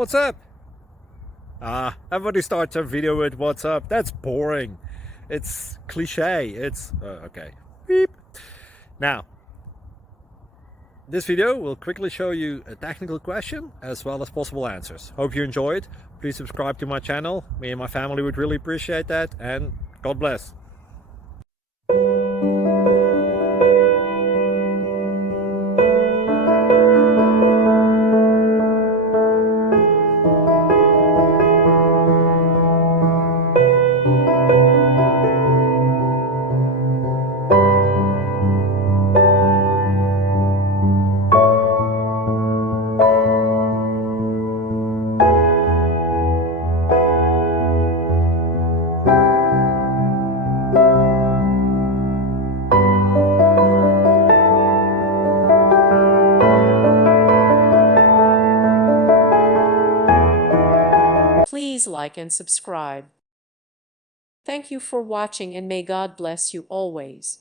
What's up? Everybody starts a video with what's up. That's boring. It's cliche. It's okay. Beep. Now, this video will quickly show you a technical question as well as possible answers. Hope you enjoyed. Please subscribe to my channel. Me and my family would really appreciate that, and God bless. Please like and subscribe. Thank you for watching, and may God bless you always.